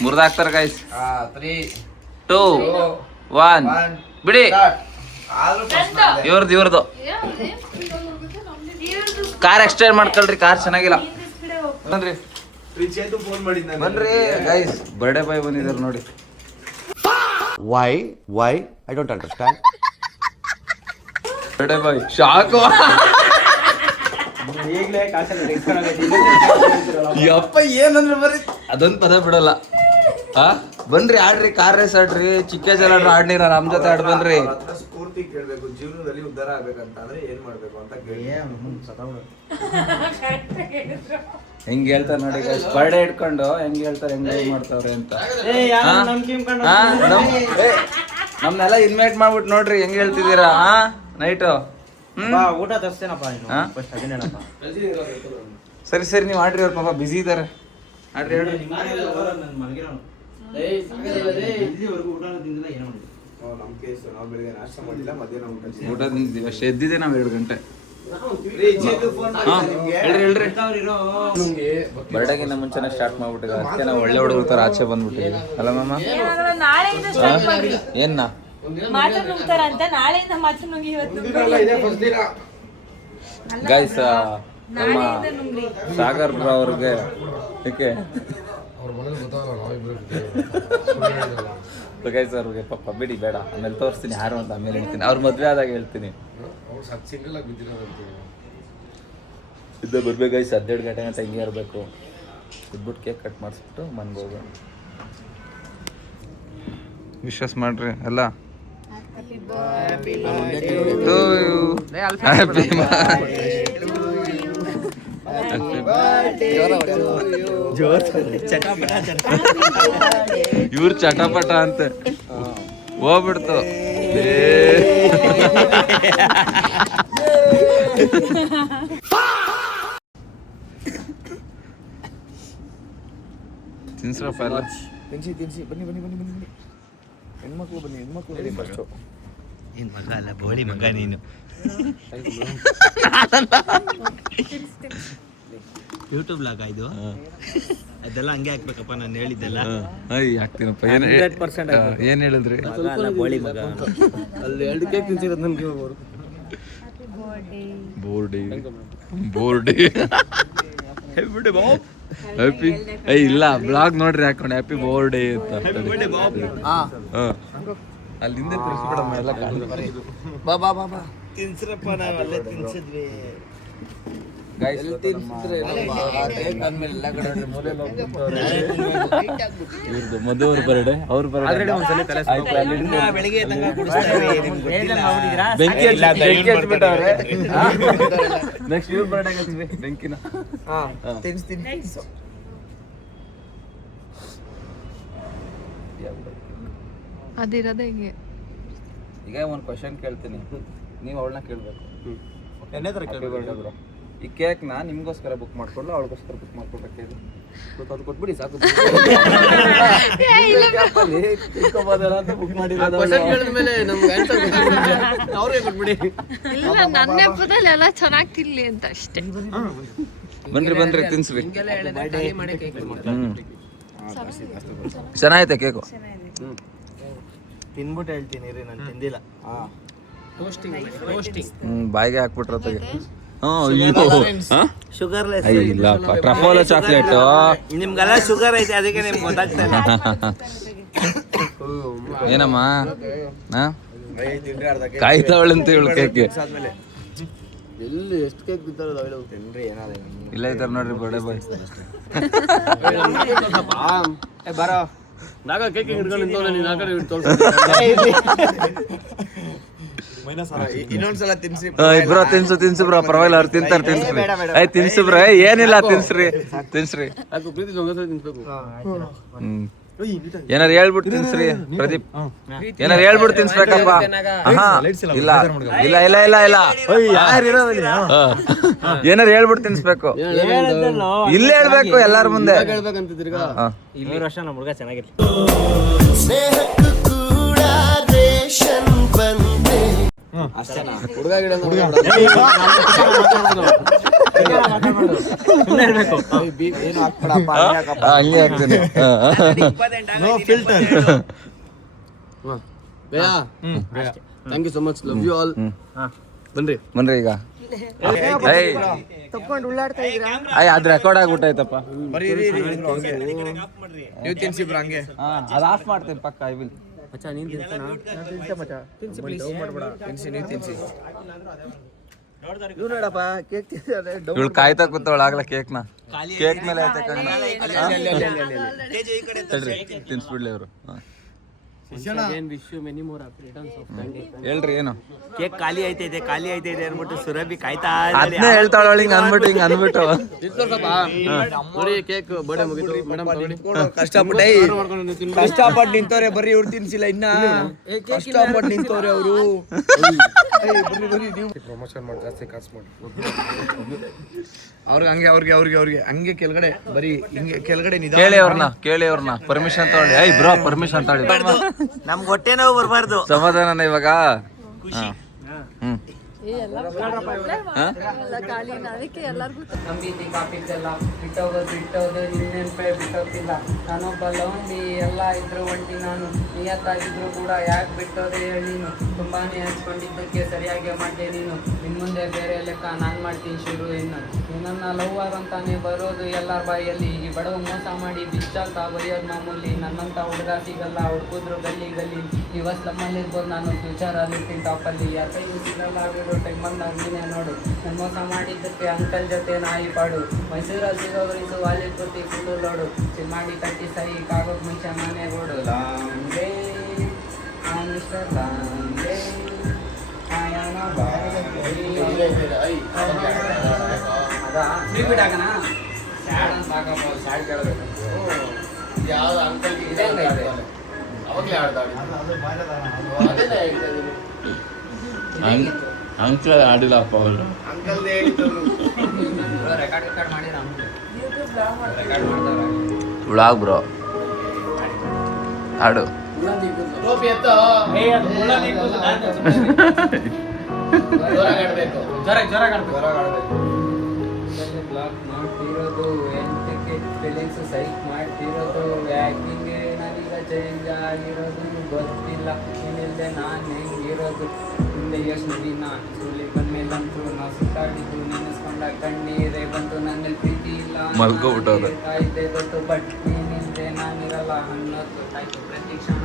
ಮುರಿದಾಕ್ತಾರ ಗೈಸ್. 3 2 1 ಬಿಡಿ. ಇವ್ರದ್ದು ಕಾರ್ ಎಕ್ಸ್ಚೇಂಜ್ ಮಾಡ್ಕೊಳ್ರಿ. ಕಾರ್ ಚೆನ್ನಾಗಿಲ್ಲ. ಬನ್ರಿ ಫೋನ್ ಮಾಡಿದ್ದ ಬನ್ರಿ ಗೈಸ್. ಬರ್ಡೇ ಬಾಯ್ ಬಂದಿದ್ದಾರೆ ನೋಡಿ. Why I don't understand. Birthday boy shock. ಯಪ್ಪ ಏನಂದ್ರೆ ಬರೀ ಅದೊಂದು ಪದ ಬಿಡಲ್ಲ. ಬನ್ರಿ ಆಡ್ರಿ. Car race ಆಡ್ರಿ. ಚಿಕ್ಕ ಜಲ ಆಡ್ನಿ. ನಮ್ ಜೊತೆ ಆಡ್ ಬನ್ರಿ. ಸ್ಫೂರ್ತಿ ಕೇಳ್ಬೇಕು. ಜೀವನದಲ್ಲಿ ಉದ್ಧಾರ ಆಗ್ಬೇಕಂತ ಅಂದ್ರೆ ಏನ್ ಮಾಡ್ಬೇಕು ಅಂತ ಕೇಳಿ ಹೆಂಗ್ ಹೇಳ್ತಾರೆ ನೋಡಿ. ಬರ್ಡೇ ಇಟ್ಕೊಂಡು ಹೆಂಗ್ ಹೇಳ್ತಾರೆ, ಹೆಂಗ್ ಮಾಡ್ತಾವ್ರೆ ಅಂತ. ನಮ್ನೆಲ್ಲ ಇನ್ವೈಟ್ ಮಾಡ್ಬಿಟ್ಟು ನೋಡ್ರಿ ಹೆಂಗ್ ಹೇಳ್ತಿದ್ದೀರಾ ನೈಟು. ಊಟ ತರ್ಸ್ತೇನಪ್ಪ. ಸರಿ ನೀವು ಆಡ್ರಿ. ಅವ್ರ ಪಾಪ ಬಿಸಿ ಇದಾರೆ. ಆಡ್ರಿ. ನಮ್ಮ ಕೇಸು ನಾವು ಬೆಳಿಗ್ಗೆ ನಾಷ್ಟ ಮಾಡಿಲ್ಲ, ಮಧ್ಯಾಹ್ನ ಊಟ ಊಟ ತಿಂದಿದ್ದೀವಿ ಅಷ್ಟೇ. ಎದ್ದಿದ್ದೆ ನಾವು 2 ಗಂಟೆ. ಬರ್ಡೇಗಿನ್ನ ಮುಂಚೆನೇ ಸ್ಟಾರ್ಟ್ ಮಾಡ್ಬಿಟ್ಟಿದ್ದೆ, ಅದಕ್ಕೆ ನಾವು ಒಳ್ಳೆ ಹುಡುಗರ ಥರ ಆಚೆ ಬಂದ್ಬಿಟ್ಟಿದ್ವಿ ಅಲ್ಲ ಮಾಮ? ನಾಳೆಯಿಂದ ಸ್ಟಾರ್ಟ್ ಮಾಡಿ. ಏನ್ನ ಮಾತ್ರ ನುಂಗ್ತಾರಂತ, ನಾಳೆಯಿಂದ ಮಾತ್ರ ನುಂಗಿ ಇವತ್ತು ಗೈಸ್ ನಮ್ಮ ಸಾಗರ್ ಬ್ರೋ ಅವ್ರಿಗೆ ಏಕೆ ಗೈಸ್ ಅವ್ರಿಗೆ ಪಾಪ ಬಿಡಿ ಬೇಡ, ಆಮೇಲೆ ತೋರಿಸ್ತೀನಿ ಯಾರು ಅಂತ, ಆಮೇಲೆ ಹೇಳ್ತೀನಿ. ಅವ್ರ ಮದುವೆ ಆದಾಗ ಹೇಳ್ತೀನಿ. ಇದ್ದ ಬರ್ಬೇಕು ಗೈಸ್, 12 ಗಂಟೆ ಗಂಟೆ ಹಿಂಗೆ ಇರಬೇಕು. ಇದ್ಬಿಟ್ಟು ಕೇಕ್ ಕಟ್ ಮಾಡಿಸ್ಬಿಟ್ಟು ಮನೆಗೆ ಹೋಗೋಣ. ವಿಶ್ವಾಸ ಮಾಡ್ರಿ ಎಲ್ಲ. ಇವ್ರು ಚಟಪಟ ಅಂತ ಹೋಗ್ಬಿಡ್ತು. ತಿನ್ಸ್ರಪ್ಪ ಎಲ್ಲ. ತಿನ್ಸಿ ಬನ್ನಿ ಹೆಣ್ಮಕ್ಳು ಬನ್ನಿ ಫಸ್ಟು. ಏನು ಮಗ ಅಲ್ಲ, ಬೋಳಿ ಮಗ ನೀನು. ಯೂಟ್ಯೂಬ್ ಲಾಗ ಇದು, ಅದೆಲ್ಲ ಹಂಗೆ ಹಾಕ್ಬೇಕಪ್ಪ ನಾನು ಹೇಳಿದ್ದೆಲ್ಲ. ಹಾಕ್ತೀನಪ್ಪ. ಏನ್ ಹೇಳಿದ್ರಿ? ಬೋಳಿ ಮಗ. ಅಲ್ಲಿ 2 ಕೇಕ್ ತಿನ್ಸಿರೋದು ನನಗೆ ಬೋರ್ಡಿ ಹ್ಯಾಪಿ. ಇಲ್ಲ ಬ್ಲಾಗ್ ನೋಡ್ರಿ ಹಾಕೊಂಡು ಹ್ಯಾಪಿ ಬೋರ್ಡೇ ಅಂತ. ಅಲ್ಲಿಂದ ತಿರ್ಸ್ಬಿಡಮ್ಮ ಎಲ್ಲ ಬಾ ತಿನ್ಸ್ರಪ್ಪ, ನಾವು ಅಲ್ಲೇ ತಿನ್ಸಿದ್ವಿ. ಮಧುವ್ರ ಬರ್ಡೆ, ಅವ್ರ ಬರ್ಡೆ ಬೆಂಕಿ ಹಚ್ಬಿಟ್ಟವ್ರೆ. ನೆಕ್ಸ್ಟ್ ಇವ್ರ ಬರ್ಡೆ ಹಚ್ವಿ ಬೆಂಕಿನ. ಅದಿರೋದೇ ಹಿಂಗೆ. ಈಗ ಒಂದು ಕ್ವಶನ್ ಕೇಳ್ತೀನಿ, ನೀವು ಅವಳನ್ನ ಕೇಳ್ಬೇಕು. ಈ ಕೇಕ್ನ ನಿಮ್ಗೋಸ್ಕರ ಬುಕ್ ಮಾಡ್ಕೊಳ್ಳೋ ಅವಳಿಗೋಸ್ಕರ ಬುಕ್ ಮಾಡ್ಕೊಳ್ಬೇಕು? ಅದು ಕೊಟ್ಬಿಡಿ ಸಾಕು. ಬುಕ್ ಇಲ್ಲ, ನನ್ನ ಹಬ್ಬದಲ್ಲಿ ಎಲ್ಲ ಚೆನ್ನಾಗಿ ತಿನ್ಲಿ ಅಂತ ಅಷ್ಟೇ. ಬನ್ರಿ ತಿನ್ಸ್ರಿ. ಚೆನ್ನಾಗೈತೆ ಕೇಕು. ತಿನ್ಬಿಟ್ಟು ಹೇಳ್ತೀನಿ ರೀ, ನಾನು ತಿಂದಿಲ್ಲ. ಬಾಯಿಗೆ ಹಾಕ್ಬಿಟ್ರತ್ತಾಗೆ. ಶುಗರ್ಲೆಸ್ ಇಲ್ಲಪ್ಪ, ಟ್ರಫೋಲಾ ಚಾಕ್ಲೇಟ್. ನಿಮ್ಗೆಲ್ಲ ಶುಗರ್ ಐತೆ, ಅದಕ್ಕೆ ನಿಮ್ಗೆ ಗೊತ್ತಾಗ್ತಾ ಇಲ್ಲ. ಏನಮ್ಮ ಕಾಯ್ತಾವಳಂತ ಹೇಳು ಕೇಕ್ಗೆ. ಎಲ್ಲಿ ಎಷ್ಟು ಕೇಕ್ ಬಿದ್ದಾರೋ ತಿನ್ರಿ. ಏನಾದ್ರೆ ಇಲ್ಲ ಇದ್ದಾರೆ ನೋಡ್ರಿ ಬರ್ಡೇ ಬಾಯ್. ಬರೋ ನಾಗ ಕೇಕ್ ಹಿಡ್ಕೊಂಡು ನಿಂತವನೆ, ನೀನು ಆ ಕಡೆ ಇನ್ನೊಂದ್ಸಲ ತಿನ್ಸಿ ಬ್ರೋ. ತಿನ್ಸು ಬ್ರೋ, ಪರವಾಗಿಲ್ಲ, ಅವ್ರು ತಿಂತಾರೆ. ತಿನ್ಸ್ರಿ. ತಿನ್ಸು ಬ್ರೋ, ಏನಿಲ್ಲ ತಿನ್ಸ್ರಿ. ಪ್ರೀತಿ ತಿನ್ಸ್ಬೇಕು. ಏನಾರು ಹೇಳ್ಬಿಟ್ಟು ತಿನ್ಸ್ರಿ ಪ್ರದೀಪ್. ಏನಾರು ಹೇಳ್ಬಿಟ್ಟು ತಿನ್ಸ್ಬೇಕಪ್ಪ. ಏನಾರು ಹೇಳ್ಬಿಟ್ಟು ತಿನ್ಸ್ಬೇಕು. ಇಲ್ಲೇ ಹೇಳ್ಬೇಕು ಎಲ್ಲಾರ ಮುಂದೆ. ಈ ವರ್ಷ ನಮ್ಮ ಹುಡುಗ ಚೆನ್ನಾಗಿರ್ಲಿ. ಹುಡುಗ ಗಿಡ ಏನು ಹಾಕ್ಬಿಡಪ್ಪ, ಹಂಗೆ ಹಾಕ್ತೀನಿ. Thank you so much, love you all. ಬನ್ರಿ ಈಗ. ಅದು ರೆಕಾರ್ಡ್ ಆಗ್ಬಿಟ್ಟೈತಪ್ಪ. ನೀವು ತಿನ್ಸಿ ಬ್ರೋ ಹಂಗೆ. ಅದು ಆಫ್ ಮಾಡ್ತೀನಿ ಪಕ್ಕ. I will. ನೋಡಪ್ಪ ಕೇಕ್ ಇವಳು ಕಾಯ್ತಾ ಕೂತವಳ ಆಗ್ಲ ಕೇಕ್ನ. ಕೇಕ್ ಮೇಲೆ ಐತೆ ತಿನ್ಸ್ಬಿಡ್ಲಿ ಅವರು. ಹೇಳ್ರಿ ಏನು ಕೇಕ್ ಖಾಲಿ ಐತೈತೆ ಅನ್ಬಿಟ್ಟು ಸುರಭಿ ಕಾಯ್ತಾ ಅದನ್ನೇ ಹೇಳ್ತಾಳ ಹಿಂಗ್ ಅನ್ಬಿಟ್ಟು ನೋಡಿ ಕೇಕ್ ಬರ್ಡೇ ಮುಗಿತು ಮೇಡಮ್, ಕಷ್ಟಪಟ್ಟು ನಿಂತವ್ರೆ, ಬರ್ರಿ ಇವ್ರು ತಿನ್ಸಿಲ್ಲ ಇನ್ನ. ಕಷ್ಟಪಟ್ಟು ನಿಂತವ್ರೆ ಅವರು. ಪ್ರಮೋಷನ್ ಮಾಡಿ ಜಾಸ್ತಿ ಕಾಸು ಮಾಡಿ ಅವ್ರಿಗೆ ಹಂಗೆ ಕೆಳಗಡೆ ಬರೀ ಹಿಂಗೆ ಕೆಳಗಡೆ ಕೇಳಿ ಅವ್ರನ್ನ ಪರ್ಮಿಷನ್ ತಗೊಳ್ಳಿ. ಬ್ರೋ ಪರ್ಮಿಷನ್ ತಗೊಳ್ಳಿ. ನಮ್ಗೆ ಹೊಟ್ಟೆ ನೋವು ಬರಬಾರ್ದು. ಸಮಾಧಾನ ಇವಾಗ. ಹ್ಮ್ ನಂಬಿದ್ದಿ ಕಾಪಿದ್ದೆಲ್ಲ ಬಿಟ್ಟೋದು ನಿನ್ನೆನ್ಪೆ ಬಿಟ್ಟೋಗ್ತಿಲ್ಲ. ನಾನೊಬ್ಬ ಲವಂಡಿ, ಎಲ್ಲ ಇದ್ರು ಒಂಟಿ ನಾನು. ನಿಯತ್ತಾಗಿದ್ರು ಕೂಡ ಯಾಕೆ ಬಿಟ್ಟೋದೆ ಹೇಳಿ ನೀನು. ತುಂಬಾನೇ ಹಂಚ್ಕೊಂಡಿದ್ದಕ್ಕೆ ಸರಿಯಾಗಿ ಮಾಡ್ದೆ ನೀನು. ನಿನ್ ಮುಂದೆ ಬೇರೆ ಲೆಕ್ಕ ನಾನು ಮಾಡ್ತೀನಿ ಶುರು ಇನ್ನು. ನನ್ನ ಲವ್ವರ್ ಅಂತಾನೆ ಬರೋದು ಎಲ್ಲರ ಬಾಯಲ್ಲಿ. ಈ ಬಡವ ಮೋಸ ಮಾಡಿ ಬಿಚ್ಚಾಲ್ತಾ ಬರೆಯೋದು ಮಾಮೂಲಿ. ನನ್ನಂತ ಹುಡುಗ ಸಿಗಲ್ಲ, ಹುಡುಗಿದ್ರು ಗಲ್ಲಿ ಗಲ್ಲಿ. ಇವತ್ತು ನಮ್ಮಲ್ಲಿ ಇರ್ಬೋದು, ನಾನು ಫ್ಯೂಚರಲ್ಲಿ ಇರ್ತೀನಿ ಟಾಪಲ್ಲಿ. ಯಾರ ಕೈಗೂ ಸಿಗಲ್ಲ ಬಿಡು, ಟೈಮ್ ಬಂದಾಗ ನೀನೇ ನೋಡು. ನಾನು ಮೋಸ ಮಾಡಿದ್ದಕ್ಕೆ ಅಂಕಲ್ ಜೊತೆ ನಾಯಿ ಪಾಡು. ಮೈಸೂರಲ್ಲಿ ಸಿಗೋಗ್ರಿಸು ಅಲ್ಲಿ ಕೂತಿ ಫುಲ್ಲು ಲೋಡು. ಮಾಡಿ ಕಟ್ಟಿ ಸರಿ ಕಾಗೋಕ್ ಮುಂಚೆ ಮನೆ ರೋಡು. ಲಾಂಗ್ ಮಿಸ್ಟರ್ ಲಾಂಗ್ ಅದಾ ಸ್ಲೀಪ್ ಹಾಕಣ. ಸ್ಯಾಡ್ ಅಂತ ಹಾಕಪ್ಪ, ಸ್ಯಾಡ್ ಕೇಳಬೇಕು. ಯಾವ್ದು ಅಂಕಲ್ ಇದೆ ಅವಾಗಲೇ ಅಂಕಲ್ ಆಡಿಲ್ಲಪ್ಪ ಅವರು. ರೆಕಾರ್ಡ್ ಮಾಡಿರ ರೆಕಾರ್ಡ್ ಮಾಡ್ತಾರ. ವ್ಲಾಗ್ ಬ್ರೋ ಆಡು. ಬ್ಲಾಕ್ ಮಾಡ್ತಿರೋದು ಎಂಟಕ್ಕೆ ಫೀಲಿಂಗ್ಸ್ ಸೈಕ್ ಮಾಡ್ತಿರೋದು. ಯಾಕಿಂಗೆ ನನಗ ಚೇಂಜ್ ಆಗಿರೋದು ಗೊತ್ತಿಲ್ಲ. ಏನಿಲ್ಲದೆ ನಾನು ಹೆಂಗಿರೋದು ಮುಂದೆ ಯೋಚನೆ ದಿನ. ಸುಳ್ಳಿ ಬಂದ್ಮೇಲಂತೂ ನಾವು ಸುತ್ತಾಡಿದ್ದು ನೆನೆಸ್ಕೊಂಡ ಕಣ್ಣೀರೇ ಬಂತು. ನನ್ನ ಪ್ರೀತಿ ಇಲ್ಲ ಕಾಯ್ದೆ ಗೊತ್ತು, ಬಟ್ ನೀನಿಲ್ಲದೆ ನಾನಿರಲ್ಲ ಅನ್ನೋದು ಆಯ್ತು. ಪ್ರತಿ ಕ್ಷಣ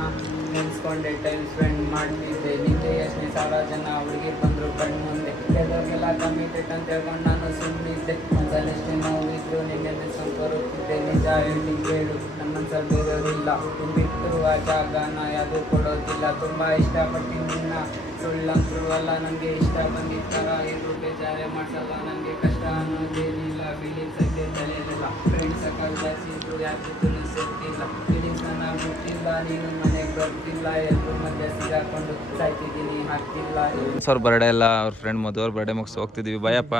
ನೆನೆಸ್ಕೊಂಡೆ ಟೈಮ್ ಸ್ಪೆಂಡ್ ಮಾಡ್ತಿದ್ದೆ. ನಿಂದೆ ಯೋಚನೆ, 1000 ಜನ ಹುಡುಗಿ ಬಂದರು ಕಣ್ಣು ಮುಂದೆ. ಎಲ್ಲರಿಗೆಲ್ಲ ಕಮಿಟೆಡ್ ಅಂತ ಹೇಳ್ಕೊಂಡು ನಾನು ಸುಮ್ಮನಿದ್ದೆ. ಮನಸ್ಸಲ್ಲಿ ನೋವಿದ್ರು ನಿನ್ನೆ ನೆನೆಸ್ಕೊಂಡು ಬರುತ್ತಿದ್ದೆ. ನಿಜ ಹೇಳಿ ಕೇಳು, ನನ್ನ ಮನಸ್ಸಲ್ಲಿ ಬೇರೆಯವರಿಲ್ಲ. ತುಂಬಿಟ್ಟು ಆ ಜಾಗನ ಯಾವುದು ಕೊಡೋದಿಲ್ಲ. ತುಂಬ ಇಷ್ಟಪಡ್ತೀನಿ ನಿನ್ನ, ಸುಳ್ಳಂತರೂ ಅಲ್ಲ ನನಗೆ ಇಷ್ಟ ಬಂದಿತ್ತರ. ಇದ್ರು ಬೇಜಾರೆ ಮಾಡಿಸಲ್ಲ ನನಗೆ, ಕಷ್ಟ ಅನ್ನೋದೇನಿಲ್ಲ. ಫೀಲಿಂಗ್ಸ್ ಐತೆ ತಲೆಯಲ್ಲ. ಫ್ರೆಂಡ್ಸ್ ಕಳ್ಸಿದ್ರು ಯಾಕೆ ಸೇರ್ತಿಲ್ಲ. ಫೀಲಿಂಗ್ಸ್ ನನ್ನ ಬಿಟ್ಟಿಲ್ಲ, ನೀನು ಮನೆಗೆ ಬರ್ತಿಲ್ಲ. ಎಲ್ಲರೂ ಮಧ್ಯೆ ಸಿಗಾಕೊಂಡು ಸಾಯ್ತಿದ್ದೀನಿ, ಹಾಕ್ತಿಲ್ಲ. ಅವ್ರ ಬರ್ಡೇ ಎಲ್ಲ ಅವ್ರ ಫ್ರೆಂಡ್ ಮದುವೆ ಅವ್ರ ಬರ್ಡೇ ಮುಗಿಸಿ ಹೋಗ್ತಿದೀವಿ. ಭಯಪ್ಪ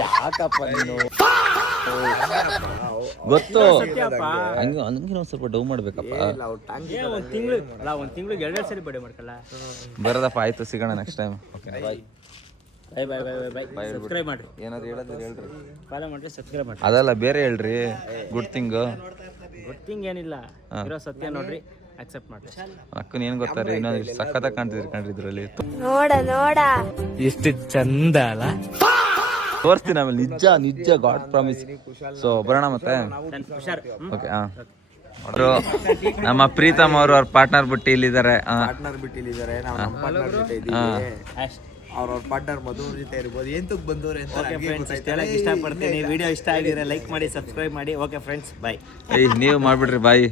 ಯಾಕಪ್ಪ ನೀನು ಗೊತ್ತು, ಹಂಗೆ ಹಂಗೆ ಒಂದ್ ಸ್ವಲ್ಪ ಡೌ ಮಾಡ್ಬೇಕಪ್ಪ. ಒಂದ್ ತಿಂಗಳಿಗೆ 2 ಸರಿ ಬಡೆ ಮಾಡ್ಕಲ್ಲ. ಬರೋದಪ್ಪ, ಆಯ್ತು ಸಿಗೋಣ next time. Okay bye. Bye subscribe ಮಾಡ್ರಿ. ಏನಾದ್ರು ಹೇಳಿದ್ರೆ ಹೇಳ್ರಿ, ಫಾಲೋ ಮಾಡ್ರಿ, ಸಬ್ಸ್ಕ್ರೈಬ್ ಮಾಡ್ರಿ. ಅದೆಲ್ಲ ಬೇರೆ ಹೇಳ್ರಿ. ಗುಡ್ ಥಿಂಗ್ ಗೊತ್ತಿಂಗ್ ಏನಿಲ್ಲ, ಇರೋ ಸತ್ಯ ನೋಡ್ರಿ, ಅಕ್ಸೆಪ್ಟ್ ಮಾಡ್ರಿ. ಅಕ್ಕನ ಏನ್ ಗೊತ್ತಾರೆ, ಇನ್ನೊಂದು ಸಖತ್ತಾಗಿ ಕಾಣ್ತಿದ್ರಿ ಕಣ್ರಿ ಇದ್ರಲ್ಲಿ. ನೋಡ ಎಷ್ಟು ಚಂದ ಅಲ್ಲ. ತೋರಿಸ್ತೀನಿ ಆಮೇಲೆ. ನಿಜ ನಿಜ, ಗಾಡ್ ಪ್ರಾಮಿಸ್. ಸೊ ಬರೋಣ ಮತ್ತೆ. ಹುಷಾರ್. ಓಕೆ. ಅವರು ನಮ್ಮ ಪ್ರೀತಮ್ ಅವರು ಅವ್ರ ಪಾರ್ಟ್ನರ್ ಬಿಟ್ಟು ಇಲ್ಲಿದ್ದಾರೆ. ಪಾರ್ಟ್ನರ್ ಬಿಟ್ಟಿದ್ದಾರೆ, ನಾವು ನಮ್ಮ ಪಾರ್ಟ್ನರ್ ಜೊತೆ ಇದ್ದೀವಿ. ಅವ್ರ ಪಾರ್ಟ್ನರ್ ಮಧು ಜೊತೆ ಇರ್ಬೋದು. ಎಂತಕ್ಕೆ ಬಂದವ್ರೆ ಅಂತ ಓಕೆ ಫ್ರೆಂಡ್ಸ್, ಹೇಳಕ್ ಇಷ್ಟಪಡ್ತೀನಿ. ವಿಡಿಯೋ ಇಷ್ಟ ಆಗಿದ್ರೆ ಲೈಕ್ ಮಾಡಿ, ಸಬ್ಸ್ಕ್ರೈಬ್ ಮಾಡಿ. ಓಕೆ ಫ್ರೆಂಡ್ಸ್, ಬಾಯ್. ನೀವು ಮಾಡ್ಬಿಡ್ರಿ ಬಾಯ್.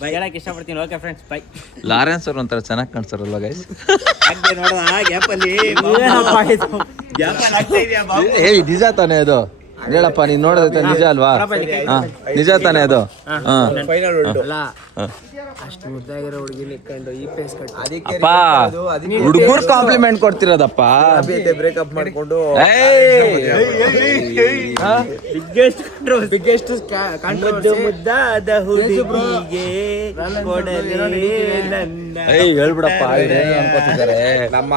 ಬಾಯ್ ಹೇಳಕ್ ಇಷ್ಟಪಡ್ತೀನಿ. ಓಕೆ ಫ್ರೆಂಡ್ಸ್, ಬಾಯ್. ಲಾರೆನ್ಸ್ ಅವ್ರು ಒಂಥರ ಚೆನ್ನಾಗಿ ಕಾಣಿಸ್ತಾರಲ್ವ ಗೈಸ್? ಏಯ್ ನಿಜ ತಾನೇ ಅದು? ಹೇಳಪ್ಪ, ನೀನ್ ನೋಡೋದೈತೆ ನಿಜ ಅಲ್ವಾ? ನಿಜ ತಾನೇ ಅದು? ಅಷ್ಟು ಮುದ್ದಾಗಿರೋ ಹುಡುಗಿನ ಇಟ್ಕೊಂಡು ಈ ಫೇಸ್ ಕಟ್ಟಿ ಅಪ್ಪ, ಹುಡುಗರು ಕಾಂಪ್ಲಿಮೆಂಟ್ ಕೊಡ್ತಿರೋದಪ್ಪ. ಬ್ರೇಕಪ್ ಮಾಡ್ಕೊಂಡು ಬಿಗ್ಗೆಸ್ಟ್ ಮುದ್ದಾದ ಹುಡುಗಿಗೆ ಏಯ್ ಹೇಳ್ಬಿಡಪ್ಪ, ಇದೇನು ಅನ್ಕೋತಿದ್ದಾರೆ. ನಮ್ಮ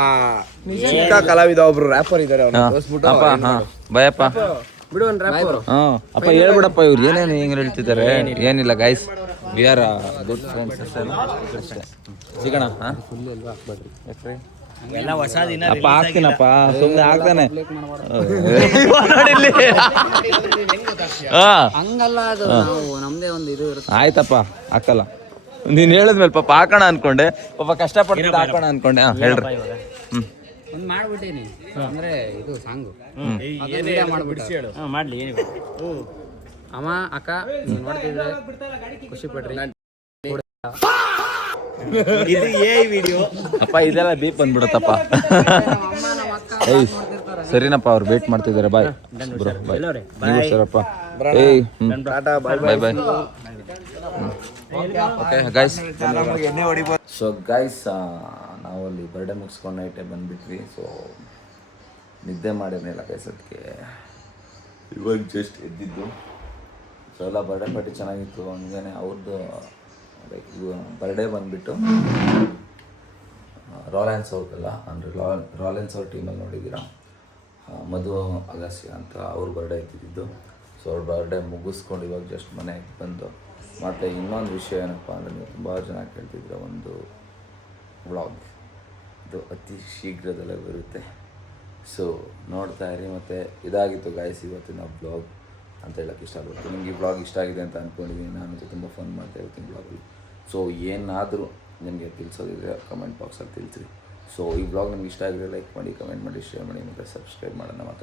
ಚಿಕ್ಕ ಕಲಾವಿದ ಒಬ್ರು ರ್ಯಾಪರ್ ಇದಾರೆ, ಅಪ್ಪ. ಹಾ ಭಯಪ್ಪ ಬಿಡು ಒಂದು ರ್ಯಾಪರ್. ಅಪ್ಪ ಹೇಳ್ಬಿಡಪ್ಪ, ಇವ್ರು ಏನೇನು ಹೆಂಗ್ ಹೇಳ್ತಿದ್ದಾರೆ. ಏನಿಲ್ಲ guys, we are good friends ಅಷ್ಟೇ. ಸಿಗೋಣ. ಎಲ್ಲ ಹೊಸ ದಿನ ಅಪ್ಪ ಹಾಕ್ತೀನಪ್ಪ, ಸುಮ್ಮನೆ ಹಾಕ್ತಾನೆ. ಹಂಗಲ್ಲ, ಅದು ನಾವು ನಮ್ದೇ ಒಂದು ಇದು ಇರುತ್ತೆ. ಆಯ್ತಪ್ಪ, ಹಾಕಲ್ಲ. ನೀನ್ ಹೇಳಿದ್ಮೇಲೆ ಪಾಪ ಹಾಕೋಣ ಅನ್ಕೊಂಡೆ, ಪಾಪ ಕಷ್ಟಪಟ್ಟು ಹಾಕೋಣ ಅನ್ಕೊಂಡೆ. ಹೇಳ್ರಿ. ಒಂದು ಮಾಡ್ಬಿಟ್ಟೀನಿ, ಅಂದ್ರೆ ಇದು ಸಾಂಗು ಮಾಡ್ಬಿಟ್ಟು ಮಾಡ್ಲಿ. ಏನಿಲ್ಲ, ಅಮ್ಮ ಅಕ್ಕ ನೀವು ನೋಡ್ತಿದ್ರೆ ಖುಷಿ ಪಡ್ರಿ. ಇದು ಏ ವಿಡಿಯೋ ಅಪ್ಪ, ಇದೆಲ್ಲ ದೀಪ್ ಬಂದ್ಬಿಡುತ್ತಪ್ಪ. ಏಯ್ ಸರಿನಪ್ಪ, ಅವ್ರು ವೇಟ್ ಮಾಡ್ತಿದ್ದಾರೆ. Bye bro, bye. ನೀವು ಸರಪ್ಪ. ಏಯ್ bye bye. Okay guys. So guys, ನಾವು ಅಲ್ಲಿ ಬರ್ಡೇ ಮುಗಿಸ್ಕೊಂಡು ನೈಟೇ ಬಂದುಬಿಟ್ವಿ. ಸೊ ನಿದ್ದೆ ಮಾಡಿರಲಿಲ್ಲ ಗೈಸ್, ಅದಕ್ಕೆ ಇವಾಗ ಜಸ್ಟ್ ಎದ್ದಿದ್ದು. ಸೊ ಎಲ್ಲ ಬರ್ಡೇ ಪಾರ್ಟಿ ಚೆನ್ನಾಗಿತ್ತು. ಹಂಗೇ ಅವ್ರದ್ದು ಲೈಕ್ ಬರ್ಡೇ ಬಂದುಬಿಟ್ಟು ರಾಯಲ್ ಆ್ಯಂಡ್ ಸೌತ್ ಅಲ್ಲ ಅಂದರೆ ರಾಯಲ್ ಆ್ಯಂಡ್ ಸೌತ್ ಟೀಮಲ್ಲಿ ನೋಡಿದ್ದೀರಾ, ಮಧು ಅಗಸ್ಯ ಅಂತ ಅವ್ರ ಬರ್ಡೇ ಇದ್ದಿದ್ದು. ಸೊ ಅವ್ರ ಬರ್ಡೇ ಮುಗಿಸ್ಕೊಂಡು ಇವಾಗ ಜಸ್ಟ್ ಮನೆಗೆ ಬಂದು, ಮತ್ತು ಇನ್ನೊಂದು ವಿಷಯ ಏನಪ್ಪ ಅಂದರೆ, ನೀವು ತುಂಬ ಜನ ಕೇಳ್ತಿದ್ರೆ ಒಂದು ವ್ಲಾಗ್ ಇದು ಅತಿ ಶೀಘ್ರದಲ್ಲೇ ಬರುತ್ತೆ. ಸೊ ನೋಡ್ತಾ ಇರಿ. ಮತ್ತು ಇದಾಗಿತ್ತು ಗಾಯ್ಸ್ ಇವತ್ತಿನ ಬ್ಲಾಗ್ ಅಂತ ಹೇಳೋಕ್ಕೆ ಇಷ್ಟಪಡ್ತೀನಿ. ನಿಮಗೆ ಈ ಬ್ಲಾಗ್ ಇಷ್ಟ ಆಗಿದೆ ಅಂತ ಅಂದ್ಕೊಂಡಿದ್ದೀನಿ. ನಾನು ತುಂಬ ಫನ್ ಮಾಡ್ತಾ ಇರ್ತೀನಿ ಬ್ಲಾಗಲ್ಲಿ. ಸೊ ಏನಾದರೂ ನಿಮಗೆ ತಿಳಿಸೋದಿದ್ರೆ ಕಮೆಂಟ್ ಬಾಕ್ಸಲ್ಲಿ ತಿಳಿಸ್ರಿ. ಸೊ ಈ ಬ್ಲಾಗ್ ನಿಮ್ಗೆ ಇಷ್ಟ ಆಗಿದ್ರೆ ಲೈಕ್ ಮಾಡಿ, ಕಮೆಂಟ್ ಮಾಡಿ, ಶೇರ್ ಮಾಡಿ, ಮತ್ತು ಸಬ್ಸ್ಕ್ರೈಬ್ ಮಾಡೋಣ ಮಾತ್ರ